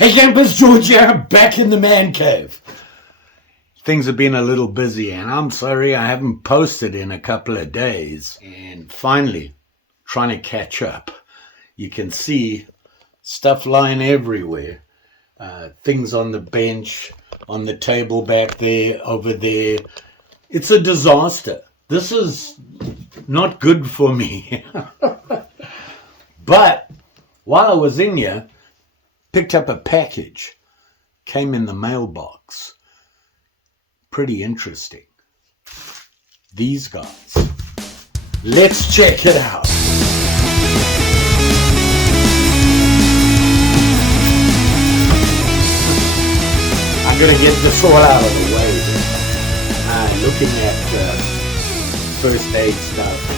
Hey campers, George here, back in the man cave. Things have been a little busy and I'm sorry I haven't posted in a couple of days. And finally, trying to catch up. You can see stuff lying everywhere. Things on the bench, on the table back there, over there. It's a disaster. This is not good for me. But while I was in here, picked up a package, came in the mailbox. Pretty interesting. These guys. Let's check it out. I'm going to get this all out of the way. Looking at first aid stuff.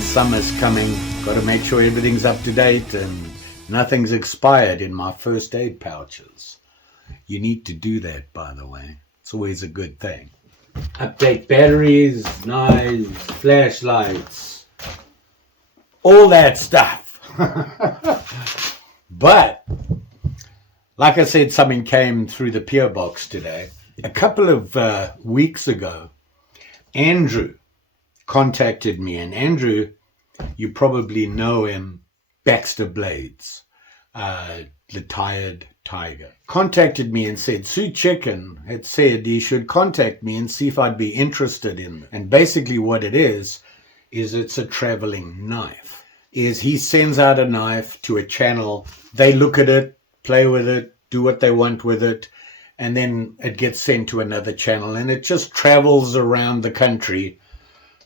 Summer's coming. Got to make sure everything's up to date and nothing's expired in my first aid pouches. You need to do that, by the way. It's always a good thing. Update batteries, knives, flashlights, all that stuff. But, like I said, something came through the PO box today. A couple of weeks ago, Andrew contacted me. And Andrew, you probably know him, Baxter Blades, the tired tiger, contacted me and said Sue Chicken had said he should contact me and see if I'd be interested in them. And basically what it is it's a traveling knife. He sends out a knife to a channel, they look at it, play with it, do what they want with it, and then it gets sent to another channel and it just travels around the country.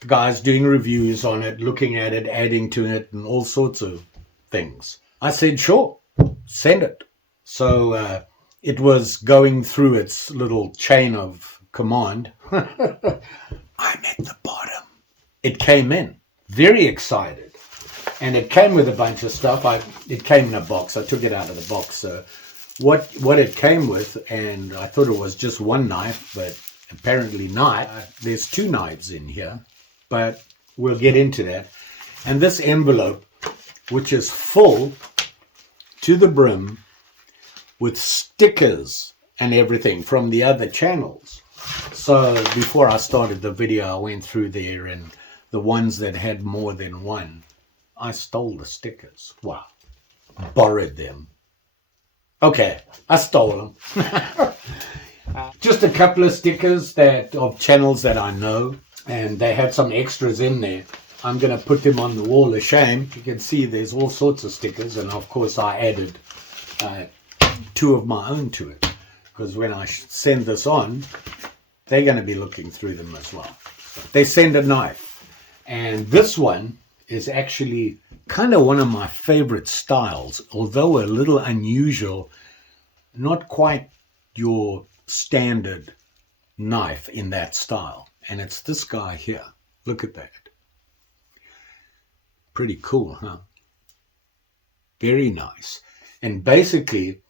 The guys doing reviews on it, looking at it, adding to it, and all sorts of things. I said, sure, send it. So it was going through its little chain of command. I'm at the bottom. It came in, very excited. And it came with a bunch of stuff. It came in a box. I took it out of the box. So what it came with, and I thought it was just one knife, but apparently not. There's two knives in here, but we'll get into that. And this envelope, which is full to the brim with stickers and everything from the other channels. So before I started the video, I went through there and the ones that had more than one, I stole the stickers. Wow. Borrowed them. Okay, I stole them. Just a couple of stickers of channels that I know, and they had some extras in there. I'm going to put them on the wall of shame. You can see there's all sorts of stickers, and of course I added two of my own to it, because when I send this on, they're going to be looking through them as well. They send a knife, and this one is actually kind of one of my favorite styles, although a little unusual, not quite your standard knife in that style. And it's this guy here. Look at that. Pretty cool, huh? Very nice. And basically,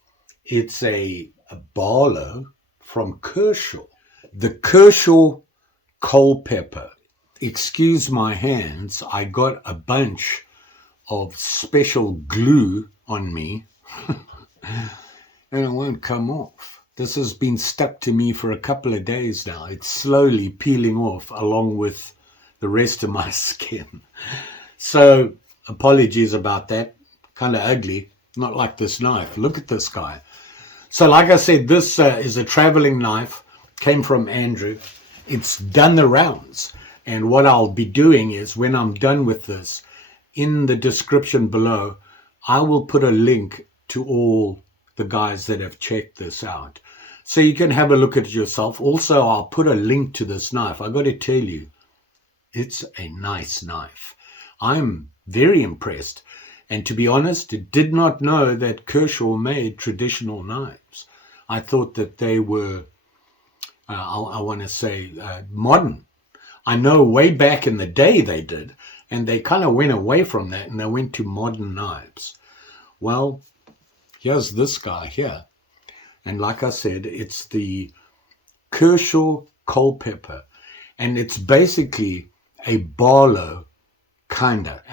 it's a Barlow from Kershaw. The Kershaw Culpepper. Excuse my hands, I got a bunch of special glue on me and it won't come off. This has been stuck to me for a couple of days now. It's slowly peeling off along with the rest of my skin. So apologies about that. Kind of ugly, not like this knife. Look at this guy. So like I said, this is a traveling knife, came from Andrew. It's done the rounds. And what I'll be doing is when I'm done with this, in the description below, I will put a link to all the guys that have checked this out. So you can have a look at it yourself. Also, I'll put a link to this knife. I got to tell you, it's a nice knife. I'm very impressed. And to be honest, I did not know that Kershaw made traditional knives. I thought that they were, I want to say, modern. I know way back in the day they did, and they kind of went away from that and they went to modern knives. Well, here's this guy here. And like I said, it's the Kershaw Culpepper. And it's basically a Barlow, kinda.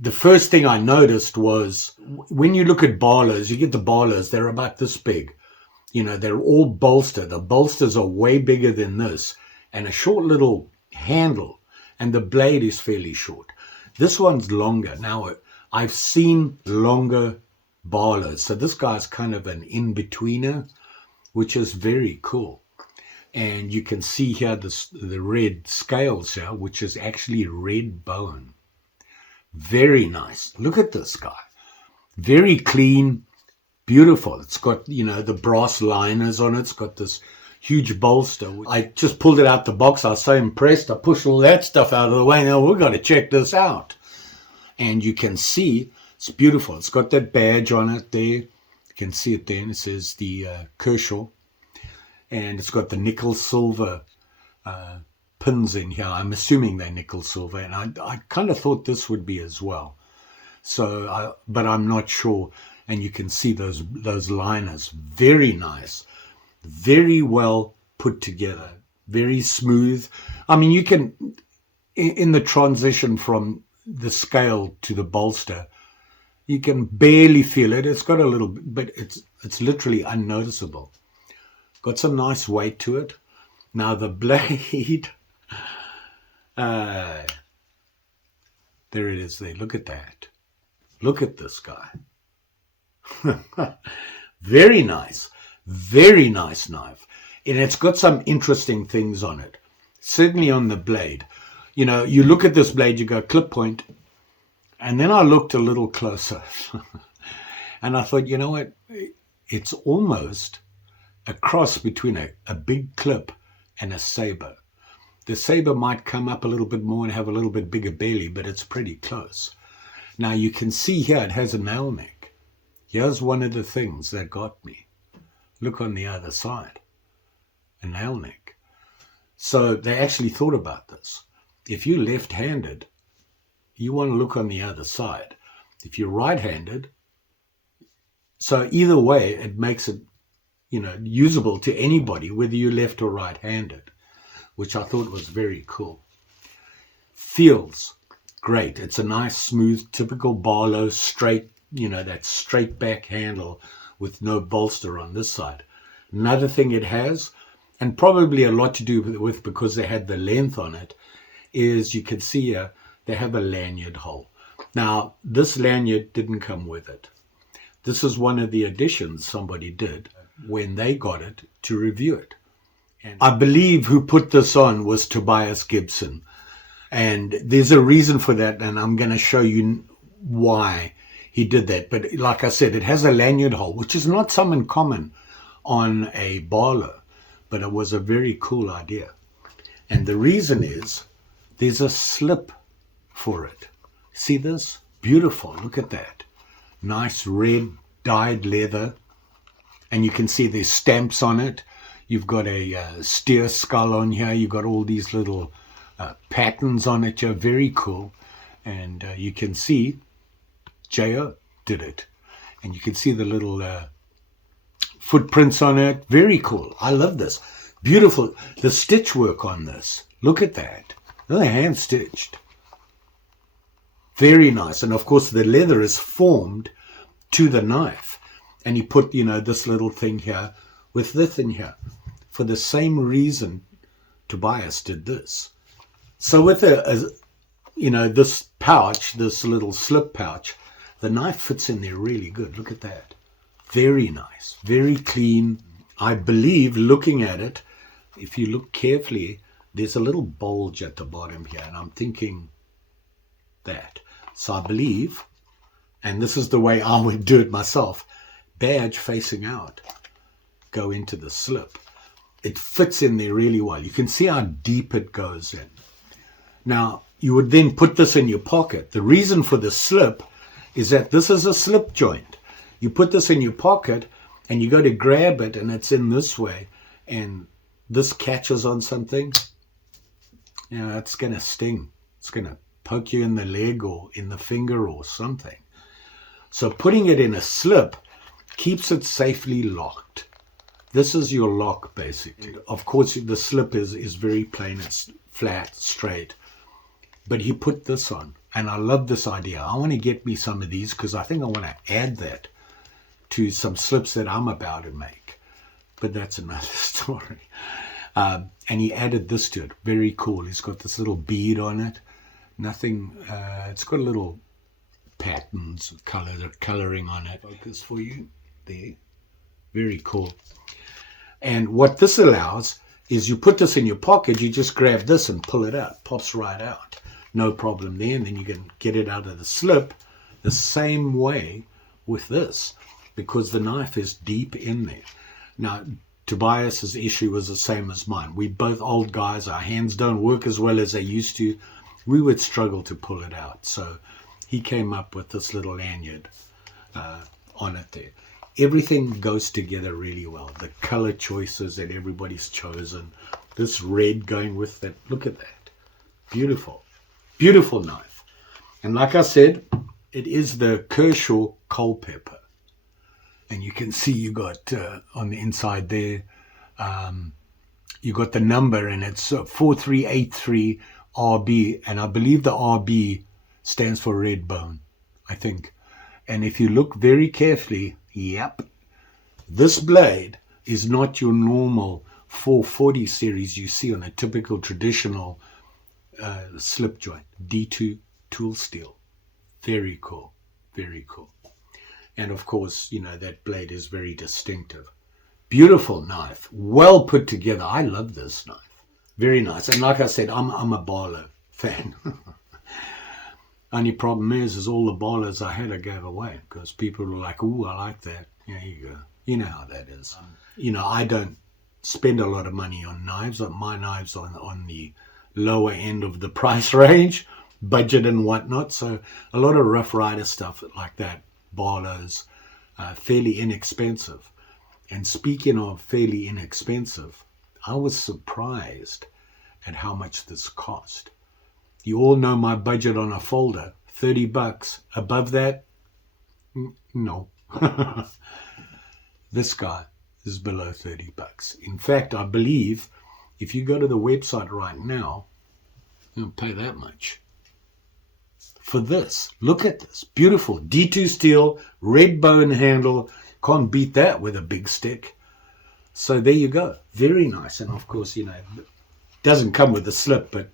The first thing I noticed was when you look at barlows, you get the barlows, they're about this big. They're all bolster. The bolsters are way bigger than this, and a short little handle, and the blade is fairly short. This one's longer. Now, I've seen longer barlows, so this guy's kind of an in-betweener, which is very cool. And you can see here the red scales here, which is actually red bone. Very nice. Look at this guy. Very clean, beautiful. It's got, the brass liners on it. It's got this huge bolster. I just pulled it out the box. I was so impressed. I pushed all that stuff out of the way. Now we've got to check this out. And you can see it's beautiful. It's got that badge on it there. You can see it there. And it says the Kershaw. And it's got the nickel silver pins in here. I'm assuming they're nickel silver. And I kind of thought this would be as well. So, but I'm not sure. And you can see those liners. Very nice. Very well put together. Very smooth. I mean, you can, in the transition from the scale to the bolster, you can barely feel it. It's got a little bit, but it's literally unnoticeable. Got some nice weight to it. Now the blade, there it is there. Look at that. Look at this guy. Very nice. Very nice knife. And it's got some interesting things on it. Certainly on the blade. You look at this blade, you go clip point. And then I looked a little closer. And I thought, you know what? It's almost a cross between a big clip and a saber. The saber might come up a little bit more and have a little bit bigger belly, but it's pretty close. Now you can see here it has a nail neck. Here's one of the things that got me. Look on the other side. A nail neck. So they actually thought about this. If you're left-handed, you want to look on the other side. If you're right-handed, so either way, it makes it usable to anybody, whether you're left or right-handed, which I thought was very cool. Feels great. It's a nice, smooth, typical Barlow, straight, that straight back handle with no bolster on this side. Another thing it has, and probably a lot to do with because they had the length on it, is you can see here, they have a lanyard hole. Now, this lanyard didn't come with it. This is one of the additions somebody did when they got it to review it. And I believe who put this on was Tobias Gibson. And there's a reason for that, and I'm going to show you why he did that. But like I said, it has a lanyard hole, which is not something common on a Barlow, but it was a very cool idea. And the reason is there's a slip for it. See this? Beautiful. Look at that. Nice red dyed leather. And you can see there's stamps on it. You've got a steer skull on here. You've got all these little patterns on it. You're very cool. And you can see J.O. did it. And you can see the little footprints on it. Very cool. I love this. Beautiful. The stitch work on this. Look at that. They're hand stitched. Very nice. And of course the leather is formed to the knife. And he put, this little thing here with this in here. For the same reason Tobias did this. So with this pouch, this little slip pouch, the knife fits in there really good. Look at that. Very nice. Very clean. I believe, looking at it, if you look carefully, there's a little bulge at the bottom here. And I'm thinking that. So I believe, and this is the way I would do it myself, badge facing out, go into the slip. It fits in there really well. You can see how deep it goes in. Now, you would then put this in your pocket. The reason for the slip is that this is a slip joint. You put this in your pocket and you go to grab it and it's in this way and this catches on something, it's going to sting. It's going to poke you in the leg or in the finger or something. So putting it in a slip keeps it safely locked. This is your lock, basically. Of course, the slip is very plain. It's flat, straight. But he put this on. And I love this idea. I want to get me some of these because I think I want to add that to some slips that I'm about to make. But that's another story. And he added this to it. Very cool. He's got this little bead on it. Nothing, it's got little patterns, coloring on it. Focus for you there. Very cool. And what this allows is you put this in your pocket, you just grab this and pull it out. Pops right out. No problem there. And then you can get it out of the slip the same way with this, because the knife is deep in there. Now, Tobias's issue was the same as mine. We both old guys, our hands don't work as well as they used to. We would struggle to pull it out. So he came up with this little lanyard on it there. Everything goes together really well. The color choices that everybody's chosen. This red going with that. Look at that. Beautiful. Beautiful knife. And like I said, it is the Kershaw Culpepper. And you can see you got on the inside there, you got the number, and it's 4383 RB. And I believe the RB stands for red bone, I think. And if you look very carefully, yep, this blade is not your normal 440 series you see on a typical traditional slip joint. D2 tool steel. Very cool. Very cool. And of course, you know, that blade is very distinctive. Beautiful knife. Well put together. I love this knife. Very nice. And like I said, I'm a Barlow fan. Only problem is all the Barlows I had I gave away because people were like, ooh, I like that. Yeah, here you go. You know how that is. You know, I don't spend a lot of money on knives. My knives are on the lower end of the price range, budget and whatnot. So a lot of Rough Rider stuff like that, Barlows, fairly inexpensive. And speaking of fairly inexpensive, I was surprised at how much this cost. You all know my budget on a folder, $30. Above that, no. This guy is below $30. In fact, I believe if you go to the website right now, you'll pay that much. For this, look at this, beautiful D2 steel, red bone handle, can't beat that with a big stick. So there you go, very nice. And of course, you know, it doesn't come with a slip, but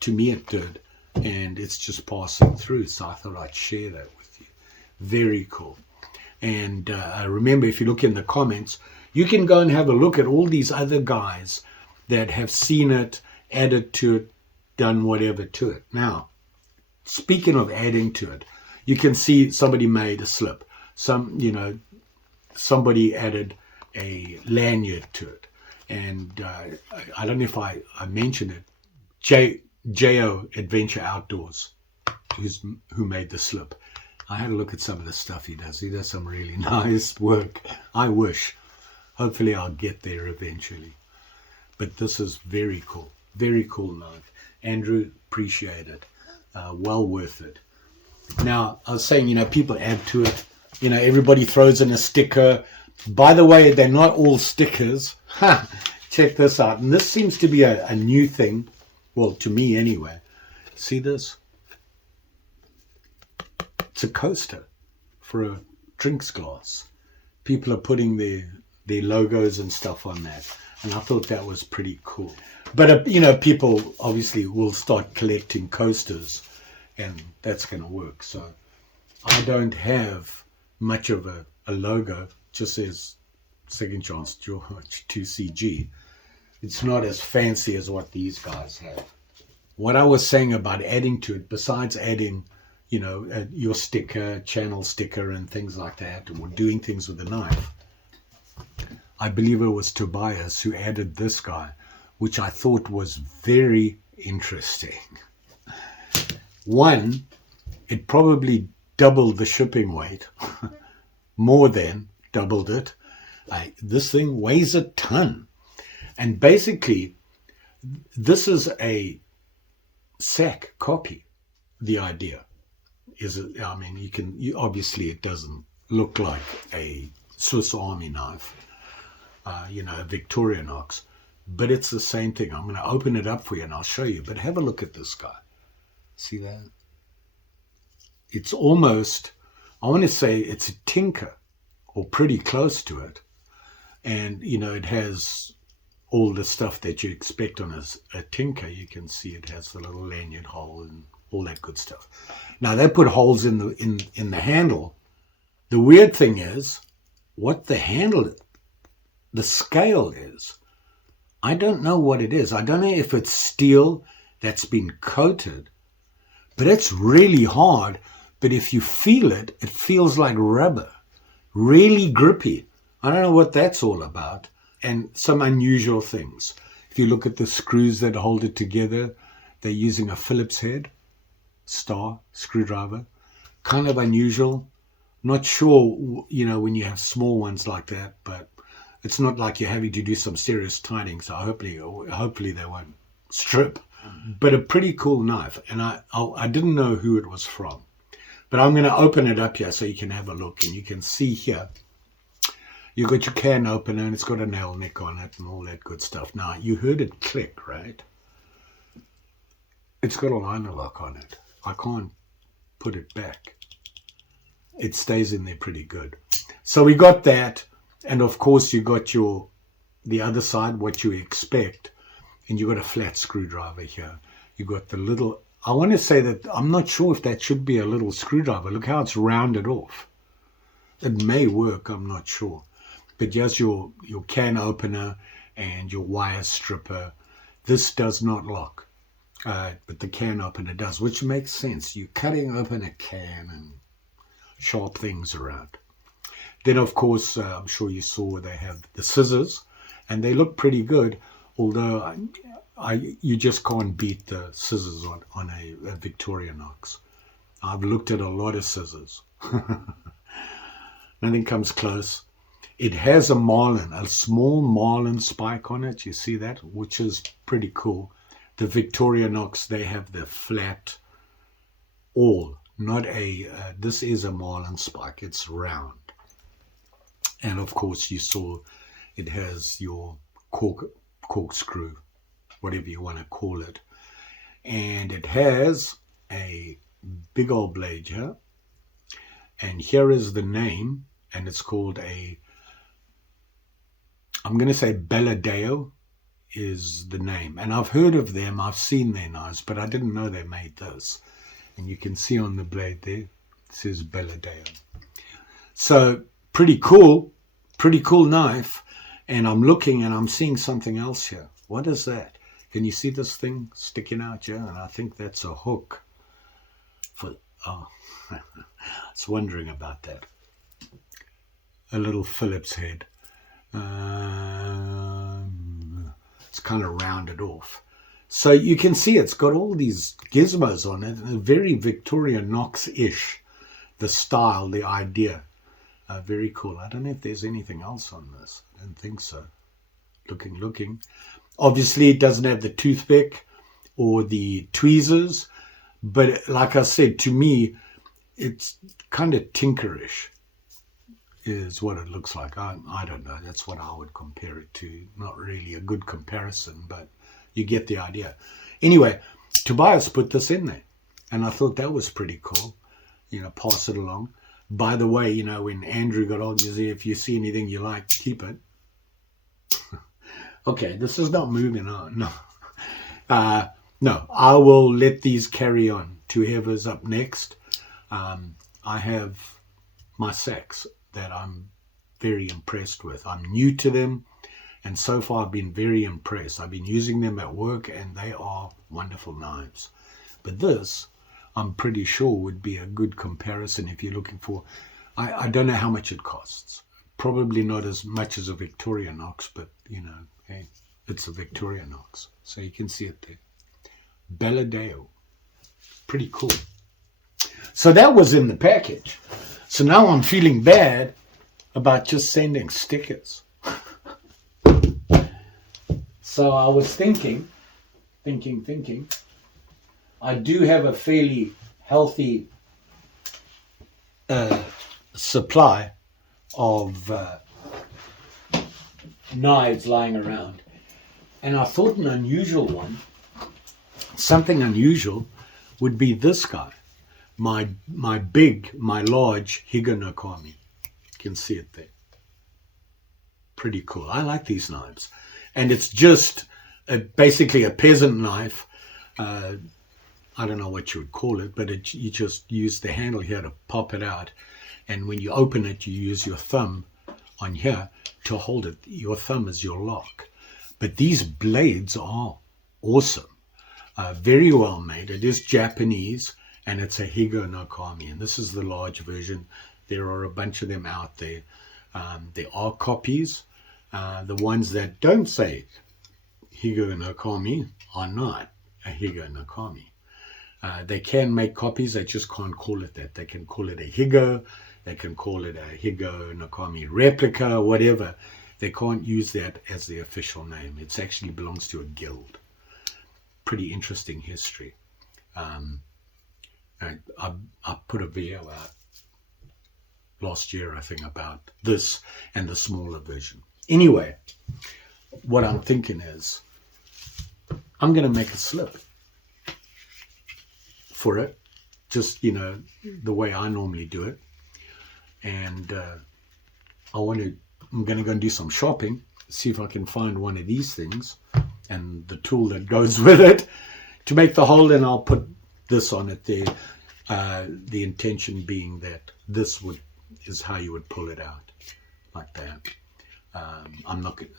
to me it did, and it's just passing through, so I thought I'd share that with you. Very cool. And remember, if you look in the comments, you can go and have a look at all these other guys that have seen it, added to it, done whatever to it. Now, speaking of adding to it, you can see somebody made a slip. Somebody added a lanyard to it. And I don't know if I mentioned it. J.O. Adventure Outdoors, who made the slip. I had a look at some of the stuff he does. He does some really nice work. I wish. Hopefully I'll get there eventually. But this is very cool. Very cool knife. Andrew, appreciate it. Well worth it. Now, I was saying, you know, people add to it. You know, everybody throws in a sticker. By the way, they're not all stickers. Check this out. And this seems to be a new thing. Well, to me anyway. See this? It's a coaster for a drinks glass. People are putting their logos and stuff on that. And I thought that was pretty cool. But, you know, people obviously will start collecting coasters. And that's going to work. So I don't have much of a logo. It just says Second Chance George 2CG. It's not as fancy as what these guys have. What I was saying about adding to it, besides adding, you know, your sticker, channel sticker and things like that, or doing things with the knife, I believe it was Tobias who added this guy, which I thought was very interesting. One, it probably doubled the shipping weight, more than doubled it. This thing weighs a ton. And basically, this is a sack copy. The idea is, I mean, obviously it doesn't look like a Swiss Army knife, you know, a Victorinox, but it's the same thing. I'm going to open it up for you and I'll show you. But have a look at this guy. See that? it's almost, I want to say it's a tinker or pretty close to it. And, it has all the stuff that you expect on a tinker. You can see it has the little lanyard hole and all that good stuff. Now, they put holes in the handle. The weird thing is, what the handle, the scale is, I don't know what it is. I don't know if it's steel that's been coated, but it's really hard. But if you feel it, it feels like rubber, really grippy. I don't know what that's all about. And some unusual things. If you look at the screws that hold it together, they're using a Phillips head, star, screwdriver. Kind of unusual. Not sure, when you have small ones like that, but it's not like you're having to do some serious tightening, so hopefully they won't strip. But a pretty cool knife, and I didn't know who it was from. But I'm going to open it up here so you can have a look, and you can see here, you've got your can opener, and it's got a nail nick on it and all that good stuff. Now, you heard it click, right? It's got a liner lock on it. I can't put it back. It stays in there pretty good. So we got that, and of course you got the other side, what you expect, and you got a flat screwdriver here. You got the little, I want to say that, I'm not sure if that should be a little screwdriver. Look how it's rounded off. It may work, I'm not sure. But here's your can opener and your wire stripper. This does not lock, but the can opener does, which makes sense. You're cutting open a can and sharp things around. Then, of course, I'm sure you saw they have the scissors, and they look pretty good, although you just can't beat the scissors on a Victorinox. I've looked at a lot of scissors. Nothing comes close. It has a marlin, a small marlin spike on it. You see that? Which is pretty cool. The Victorinox, they have the flat awl, not this is a marlin spike. It's round. And of course, you saw it has your corkscrew, whatever you want to call it. And it has a big old blade here. And here is the name, and it's called I'm going to say Belladeo is the name. And I've heard of them, I've seen their knives, but I didn't know they made this. And you can see on the blade there, it says Belladeo. So pretty cool knife. And I'm looking and I'm seeing something else here. What is that? Can you see this thing sticking out here? And I think that's a hook. I was wondering about that. A little Phillips head. It's kind of rounded off. So you can see it's got all these gizmos on it. Very Victorinox-ish. The style, the idea. Very cool. I don't know if there's anything else on this. I don't think so. Looking. Obviously, it doesn't have the toothpick or the tweezers. But like I said, to me, it's kind of tinkerish is what it looks like. I don't know. That's what I would compare it to. Not really a good comparison, but you get the idea. Anyway, Tobias put this in there, and I thought that was pretty cool. Pass it along. By the way, when Andrew got on, you see, if you see anything you like, keep it. Okay, this is not moving on. No. No, I will let these carry on to whoever's up next. I have my sacks that I'm very impressed with. I'm new to them, and so far I've been very impressed. I've been using them at work, and they are wonderful knives. But this, I'm pretty sure, would be a good comparison if you're looking for... I don't know how much it costs. Probably not as much as a Victorinox, but, hey, it's a Victorinox. So you can see it there. Belladeo. Pretty cool. So that was in the package. So now I'm feeling bad about just sending stickers. So I was thinking, I do have a fairly healthy supply of knives lying around. And I thought an unusual one, something unusual, would be this guy. my large Higa no Kami. You can see it there. Pretty cool. I like these knives. And it's just basically a peasant knife. I don't know what you would call it, but you just use the handle here to pop it out. And when you open it, you use your thumb on here to hold it. Your thumb is your lock. But these blades are awesome. Very well made. It is Japanese, and it's a Higa no Kami. And this is the large version. There are a bunch of them out there. There are copies. The ones that don't say Higa no Kami are not a Higa no Kami. They can make copies, they just can't call it that. They can call it a Higo, they can call it a Higa no Kami replica, whatever. They can't use that as the official name. It actually belongs to a guild. Pretty interesting history. I put a video out last year, I think, about this and the smaller version. Anyway, what I'm thinking is I'm going to make a slip for it, just, the way I normally do it. And I'm going to go and do some shopping, see if I can find one of these things and the tool that goes with it to make the hole, and I'll put this on it there. The intention being that this is how you would pull it out, like that.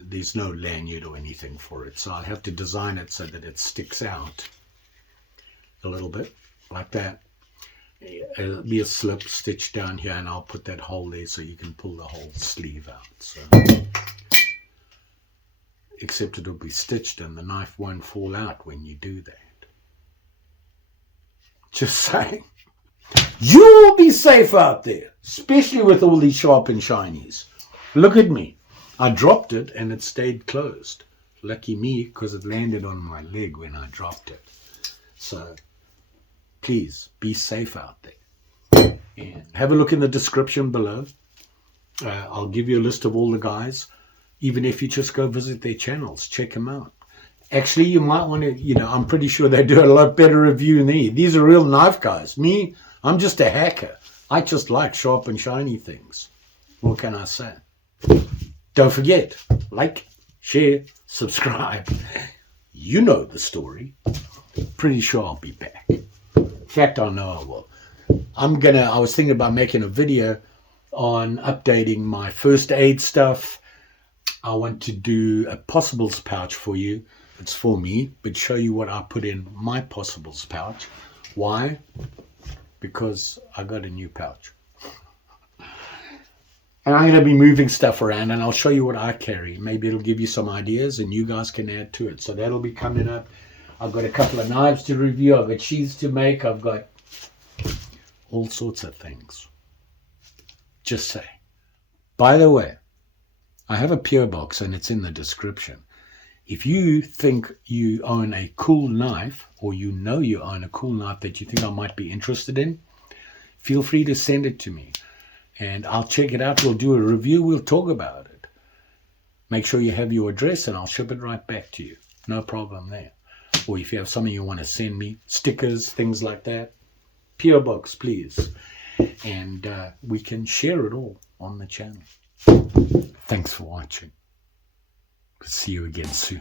There's no lanyard or anything for it, so I'll have to design it so that it sticks out a little bit, like that. It'll be a slip stitched down here, and I'll put that hole there so you can pull the whole sleeve out. So, except it'll be stitched and the knife won't fall out when you do that. Just saying. You'll be safe out there, especially with all these sharp and shinies. Look at me. I dropped it and it stayed closed. Lucky me, because it landed on my leg when I dropped it. So, please be safe out there. And have a look in the description below. I'll give you a list of all the guys. Even if you just go visit their channels, check them out. Actually, you might want to, I'm pretty sure they do a lot better review than me. These are real knife guys. Me, I'm just a hacker. I just like sharp and shiny things. What can I say? Don't forget, like, share, subscribe. You know the story. Pretty sure I'll be back. In fact, I know I will. I was thinking about making a video on updating my first aid stuff. I want to do a possibles pouch for you. It's for me, but show you what I put in my possibles pouch. Why? Because I got a new pouch. And I'm going to be moving stuff around, and I'll show you what I carry. Maybe it'll give you some ideas, and you guys can add to it. So that'll be coming up. I've got a couple of knives to review. I've got cheese to make. I've got all sorts of things. Just say. By the way, I have a PO box, and it's in the description. If you think you own a cool knife, or you know you own a cool knife that you think I might be interested in, feel free to send it to me. And I'll check it out. We'll do a review. We'll talk about it. Make sure you have your address, and I'll ship it right back to you. No problem there. Or if you have something you want to send me, stickers, things like that, PO box, please. And we can share it all on the channel. Thanks for watching. See you again soon.